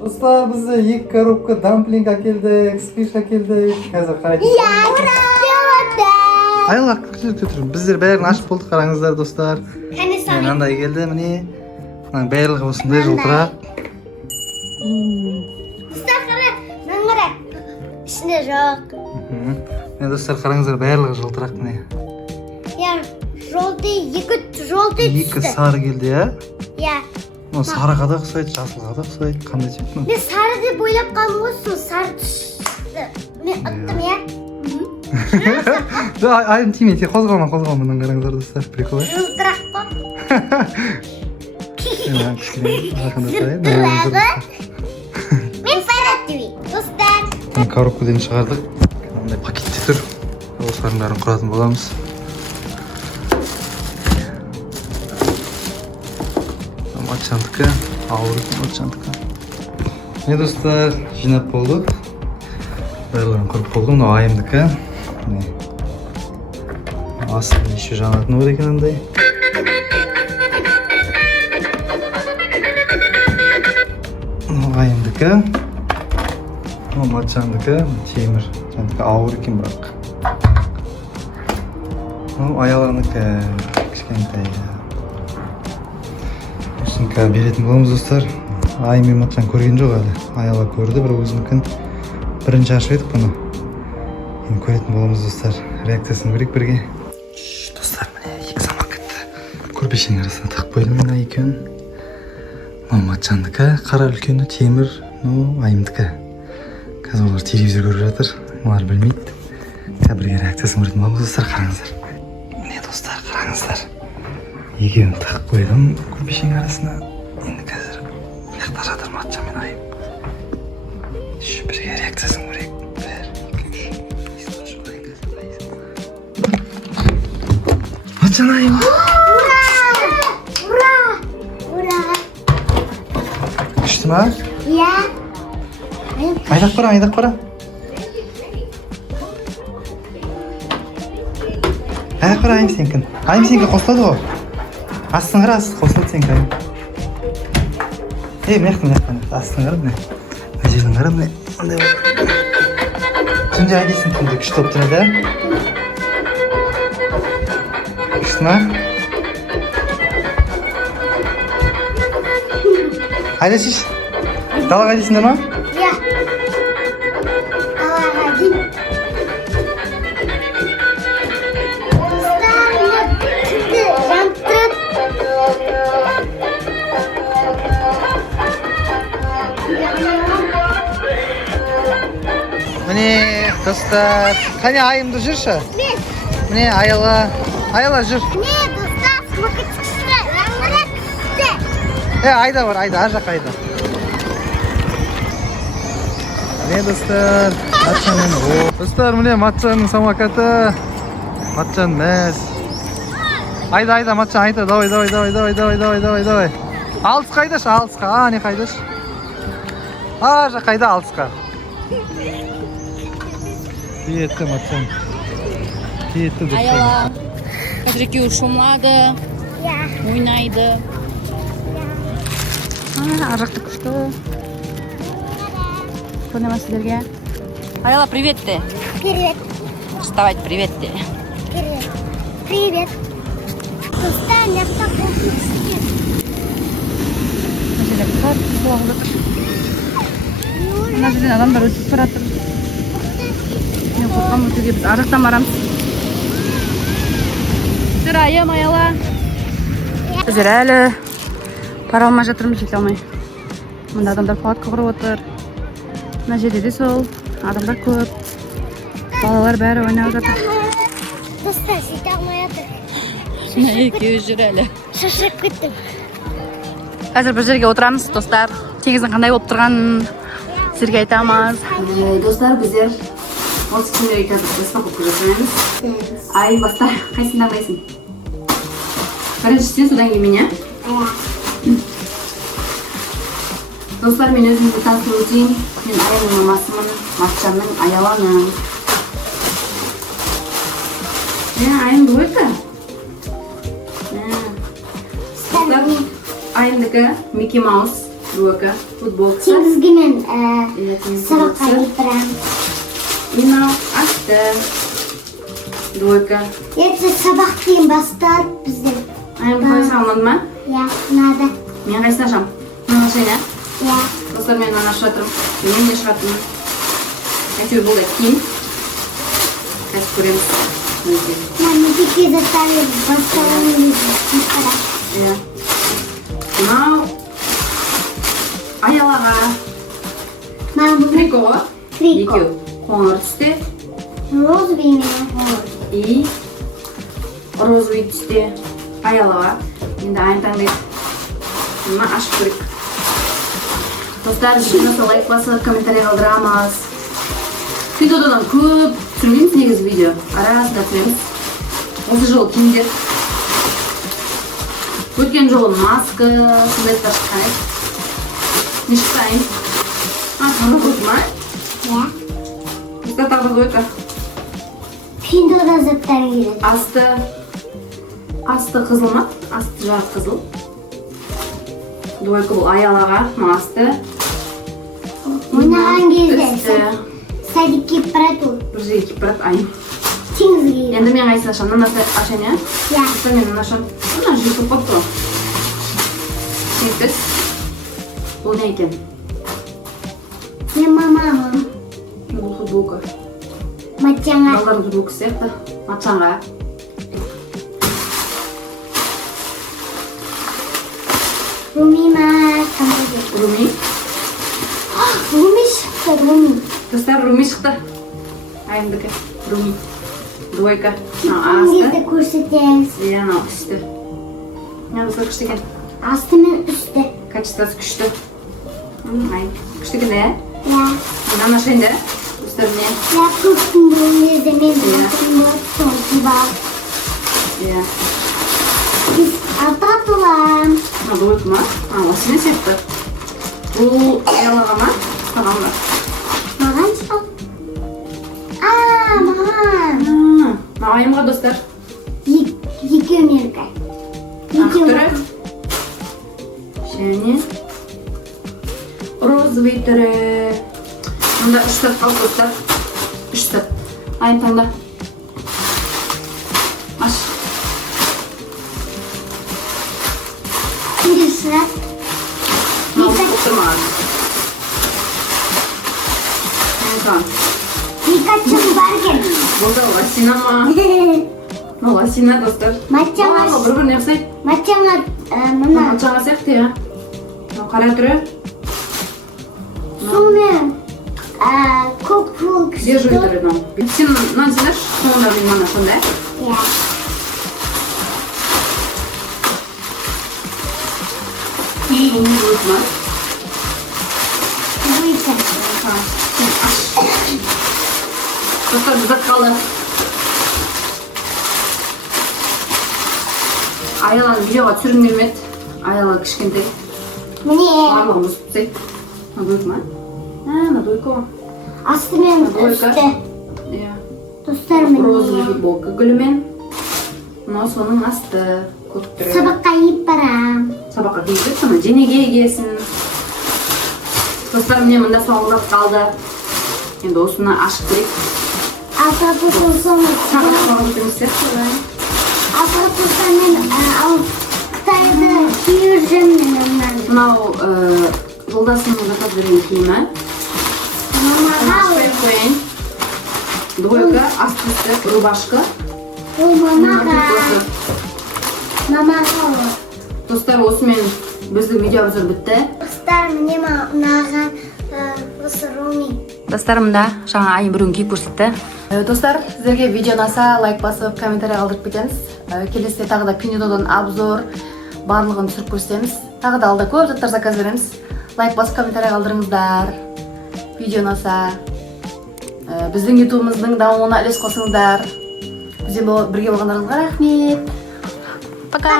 Dostlar bize 2 коробка дамплинг әкелдік, спиш әкелдік. Қазір қарайтын. Айла көтірім. Біздер бәрін ашып болдық, қараңыздар достар. Мынандай келді, міне. Мынаның барлығы осындай жылтырақ. Достар қара, мынаны қара. Ішінде жоқ. Міне достар қараңыздар, барлығы жылтырақ міне. Желтый Екі сары келді, я? Я. Сарыға да ұқсайды, жасылға да ұқсайды. Қандай цвет мына? Мен сары деп ойлап қалдым ғой, сол сары түсті. Мен ұттым, я. Айым тиме, қозғалма, мынаны қараңыздар достар, прикол. Жылтырақ қой. Мен сары деп. Достар. Коробкадан шығардық. Мынандай пакетте тұр. Осылардың бәрін құратын боламыз. Матчандікі, ауыр матчандікі. Міне достар, жинап болдық. Барлығын құрып болды. Мынау айымдікі. Астында еще жанатын бар екен андай. Мынау айымдікі. Мынау матчандікі, темір. Жандікі ауыр екен бірақ. Мынау аяланыкі, кішкентай. Осыныңқа беретін боламыз достар. Айым мен матчан көрген жоқ әлі. Аяла көрді, бір өзінікін бірінші ашып едік бұны. Енді көретін боламыз достар. Реакциясын көрейік бірге. Достар, міне екі самал кетті. Көрпешенің арасына тақып қойдым мен екеуін. Мынау матчандікі, қара үлкені, темір, айымдікі. Қазір олар телевизор көріп жатыр. Олар білмейді. Бірге реакциясын көретін боламыз достар, қараңыздар. Міне достар, қараңыздар. Екеуін тақып қойдым көрпешенің арасына. Енді қазір ұйықта жатыр матчан мен айым. Бірге реакциясын көрейік. Матчан айым. Ура! Күшті ма? Я. Айдақ бара. Айдақ бара айым сенкін. Айым сенкі қосылады ғой. Астын қара, қосылады сенкі айым. Мияқтан. Астын қара, міне. Мына жердің қара, міне. Түнде айдейсің, түнде күшті болып тұрады, ә? Күшті ма? Айдасыш? Далаға айдайсыңдар ма? Я. Далаға дейін. Достар, мен түнде жанып тұрады. Міне, достар, қане айымды жүрші? Міне, айала жүр. Не, достар, смотри, түсті. Жаңғырат түсті. Айда бар, ар жаққа айда. Міне, достар, матчанның. Достар, міне, матчанның самокаты. Матчан мәз. Айда, матчан, айда, давай. Алыс қайдаш, алысқа, не қайдаш? Жақ қайда, алысқа. Кетті, матчан. Кетті, достар. Айала. Қазір екеуі шомылады, ойнайды. Ар жақты күшті. Көне ма сіздерге? Айала, привет те. Привет. Вставать, привет те. Привет. Достар, мияқта қоқын түсті. Мына жерде қатты суағып жатыр. Мына жерден адамдар өтіп баратыр. Мен қорқам өтуге, біз ар жақтан барамыз. Жүр айым, Айала. Біздер әлі бара алмай жатырмыз, жете алмай. Мында адамдар палатка құрып отыр. Мына жерде де сол адамдар көп. Балалар бәрі ойнап жатыр. Достар, жете алмай жатыр. Екеуі жүр әлі. Шашырып кеттім. Қазір бір жерге отырамыз, достар. Теңіздің қандай болып тұрғанын сіздерге айтамыз. Достар, біздер осы күндерге қазір распаковка жасаймыз. Айым баста, қайсысын таңдайсың? Бірінші сен, содан кейін мен, Достар, мен өзімді таныстырып өтейін. Мен Айымның мамасымын, Матчанның Аяланың. Айым двойка? Достар, айымдікі Микки Маус дуэка футболкасы. Теңізгімен Иә, теңіз сабаққа футболкасы. киіп барамын. Мынау асты дуэка. Ертең сабақ кейін басталады бізде. Айым қойса ұнады ма? Иә, ұнады. Мен қайсына ашам? Мына ашайын, иә? Иә. Достар, мен мынаны ашып жатырмын. Мен не шығатырмын? Әйтеуір бұл да киім. Қазір көреміз. Мемлекетке заттары басталған кезде. Иә. Мынау аялаға Маған бұл трико. трико. Екеу. Қоңыр түсте. Розовый мен И розовый түсте аялаға. Енді айын таңдайды. Мына ашып көрейік. Достар, видеоны лайк басып, комментарий қалдырамыз. Видеодан көп түсірмейміз негізі видео. Арасында түсіреміз. Осы жолы киімдер. Өткен жолы маска, сондайлар шыққан еді. Не шықсайын? Тағы қойды ма? Иә. Бізде тағы қойды. Пиндода заттары келеді. Асты қызыл ма? Асты жарық қызыл. Дуайка бұл аялаға, масты. Ойнаған кезде Үсті. садик киіп барады ол. Бір жерге киіп барады айым. Теңізге келеді. Енді мен қайсысын ашам? Мынаны ашайын, иә? Иә. Мен мынаны ашам. Мына жүйкіп қойыпты ғой. Сөйтіп. Бұл не екен? Мен мамамын. Бұл футболка. Матчаңа. Балалардың футболкасы сияқты. Матчанға. Руми ма? Қандай деп? Руми. Руми шықты, Руми. Достар, Руми шықты. Айымдікі. Руми. Дуайка. Теңізді Асты. көрсетеміз. Иә, анау үсті. Не достар күшті екен. Асты мен үсті. Качествосы күшті. Айым. Күшті екен, иә? Иә. Мынаны ашайын да. Достар, не? Иә, көптің бұл кезде мен Иә. бұлақтың болады, соны киіп алып. Иә. Біз ата толам. Дуайка ма? Осымен сияқты. Бұл аялаға ма? Саған ба? Маған шығал. Маған. Мынау айымға достар. Екеу меркі. Ақ түрі. Және розовый түрі. Мұнда 3 сәт қалды достар. 3 сәт. Айым таңда. Аш. Кімге сұрат? Мынау отырмаған. Пикачу бар екен. Бұл да лосина ма? Мынау лосина достар. Матчаңа. Бір-біріне ұқсайды. Матчаңа мына. Матчаға сияқты, иә. Мынау қара түрі. Сонымен көк жол кісі. Бежевый түрі мынау. Сен мынаны сен аш, соңында мен мана сонда. Иә. И не будет ма? Бұйты. Достар, біздер қалды. Аяланы видеоға түсіргім келмеді. Аяла кішкентай. Міне. Барлығын бұзып тастайды. Надойка ма? Надойка ғой. Асты мен Надойка. үсті. Иә. Достар Розовый міне. футболка гүлімен. Мынау соның асты. Көк түрі. Сабаққа киіп барам. Сабаққа киіп соны денеге киесің. Достар, міне мында соңғылап қалды. Енді осыны ашып көрейік. Апа-пұсын соңы. Сағат соңғы өтеміз сияқты. Апа-пұсын мен Қытайды киіп жүрмін оннан. Мынау жолдасының жасап жүрген киімі. Мамаға Ашпай қойайын. Двойка, асты рубашка. ол мамаға. Трикосы. Мамаға ол. Достар, осымен біздің видеобызыр бітті. Достар, міне маған осы Руми. Достарымда жаңа айым біреуін киіп көрсетті. Достар, сіздерге видео ұнаса лайк басып, комментарий қалдырып кетеміз. Келесіде тағы да Пинидодан обзор барлығын түсіріп көрсетеміз. Тағы да алда көп заттар заказ береміз. Лайк басып, комментарий қалдырыңыздар. Видео ұнаса біздің ютубымыздың дамуына үлес қосыңыздар. Бізбен бірге болғандарыңызға рахмет. Пока.